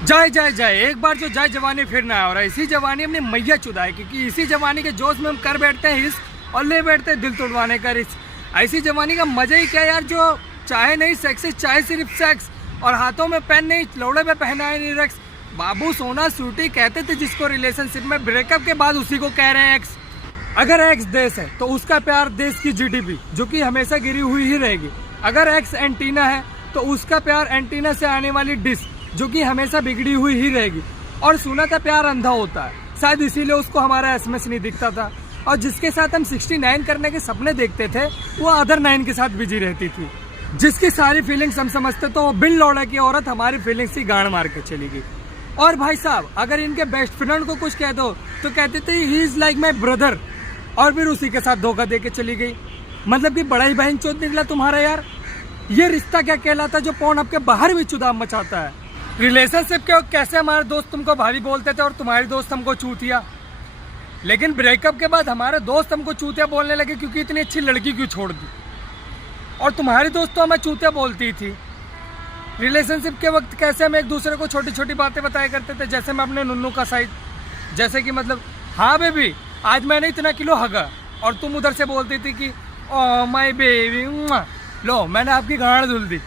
जय जय जय, एक बार जो जय जवानी फिर ना और इसी जवानी अपनी मैया चुदाए, क्योंकि इसी जवानी के जोश में हम कर बैठते हैं हिस्स और ले बैठते हैं दिल तोड़वाने का रिस्क। ऐसी जवानी का मजा ही क्या यार, जो चाहे नहीं सेक्स, चाहे सिर्फ सेक्स, और हाथों में पेन नहीं, लौड़े पे पहनाए नहीं रक्स। बाबू सोना सूटी कहते थे जिसको रिलेशनशिप में, ब्रेकअप के बाद उसी को कह रहे हैं एक्स। अगर एक्स देश है तो उसका प्यार देश की जीडीपी जो कि हमेशा गिरी हुई ही रहेगी। अगर एक्स एंटीना है तो उसका प्यार एंटीना से आने वाली डिश जो कि हमेशा बिगड़ी हुई ही रहेगी। और सुना था प्यार अंधा होता है, शायद इसीलिए उसको हमारा एसएमएस नहीं दिखता था। और जिसके साथ हम 69 करने के सपने देखते थे वो अदर 9 के साथ बिजी रहती थी। जिसकी सारी फीलिंग्स हम समझते तो वो बिन लौड़ा की औरत हमारी फीलिंग्स की गांड मार के चली गई। और भाई साहब, अगर इनके बेस्ट फ्रेंड को कुछ कह दो तो कहते थे he is like my brother, और फिर उसी के साथ धोखा दे के चली गई। मतलब कि बड़ा ही बहन चोद निकला तुम्हारा यार। ये रिश्ता क्या कहलाता जो पौन आपके बाहर भी चुदाम मचाता है। रिलेशनशिप के कैसे हमारे दोस्त तुमको भाभी बोलते थे और तुम्हारी दोस्त हमको चूतिया, लेकिन ब्रेकअप के बाद हमारे दोस्त हमको चूतिया बोलने लगे क्योंकि इतनी अच्छी लड़की क्यों छोड़ दी। और तुम्हारी दोस्त तो हमें चूतिया बोलती थी। रिलेशनशिप के वक्त कैसे हम एक दूसरे को छोटी छोटी बातें बताया करते थे, जैसे मैं अपने नुन्नू का साइज, जैसे कि मतलब हाँ बेबी आज मैंने इतना किलो हगा, और तुम उधर से बोलती थी कि ओ माय बेबी लो मैंने आपकी गांड धुल दी।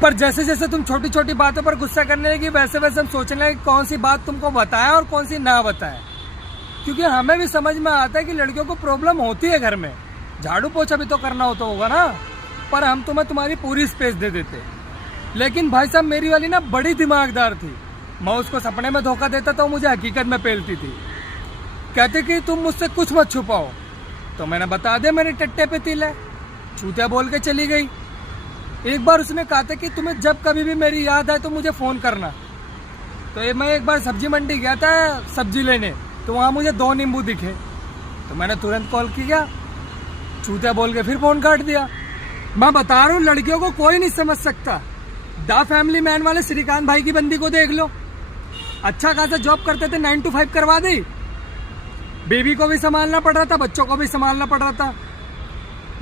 पर जैसे जैसे तुम छोटी छोटी बातों पर गुस्सा करने लगी वैसे वैसे हम सोचने लगे कौन सी बात तुमको बताएं और कौन सी ना बताएं, क्योंकि हमें भी समझ में आता है कि लड़कियों को प्रॉब्लम होती है घर में, झाड़ू पोछा भी तो करना होता होगा ना। पर हम तुम्हें तुम्हारी पूरी स्पेस दे देते। लेकिन भाई साहब मेरी वाली ना बड़ी दिमागदार थी, मैं उसको सपने में धोखा देता तो मुझे हकीकत में पेलती थी। कहते कि तुम मुझसे कुछ मत छुपाओ, तो मैंने बता दिया मेरे टट्टे पे तिल है, चूतिया बोल के चली गई। एक बार उसने कहा था कि तुम्हें जब कभी भी मेरी याद आए तो मुझे फ़ोन करना। तो मैं एक बार सब्जी मंडी गया था सब्जी लेने, तो वहाँ मुझे 2 नींबू दिखे, तो मैंने तुरंत कॉल किया, चूतिया बोल के फिर फ़ोन काट दिया। मैं बता रहा हूँ लड़कियों को कोई नहीं समझ सकता। द फैमिली मैन वाले श्रीकांत भाई की बंदी को देख लो, अच्छा खासा जॉब करते थे, 9 to 5 करवा दी, बेबी को भी संभालना पड़ रहा था, बच्चों को भी संभालना पड़ रहा था,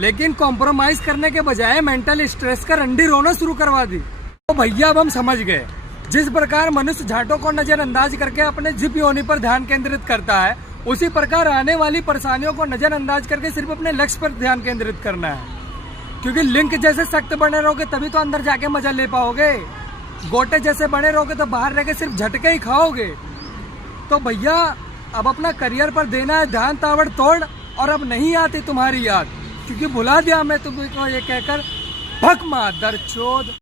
लेकिन कॉम्प्रोमाइज करने के बजाय मेंटल स्ट्रेस का रंडी रोना शुरू करवा दी। तो भैया अब हम समझ गए, जिस प्रकार मनुष्य झाटों को नजरअंदाज करके अपने जिप योनि पर ध्यान केंद्रित करता है, उसी प्रकार आने वाली परेशानियों को नजरअंदाज करके सिर्फ अपने लक्ष्य पर ध्यान केंद्रित करना है। क्योंकि लिंक जैसे सख्त बने रहोगे तभी तो अंदर जाके मजा ले पाओगे, गोटे जैसे बने रहोगे तो बाहर रह के सिर्फ झटके ही खाओगे। तो भैया अब अपना करियर पर देना है ध्यान ताबड़ तोड़, और अब नहीं आती तुम्हारी याद, क्योंकि भुला दिया मैं तुमको ये कहकर भक मादर चोद।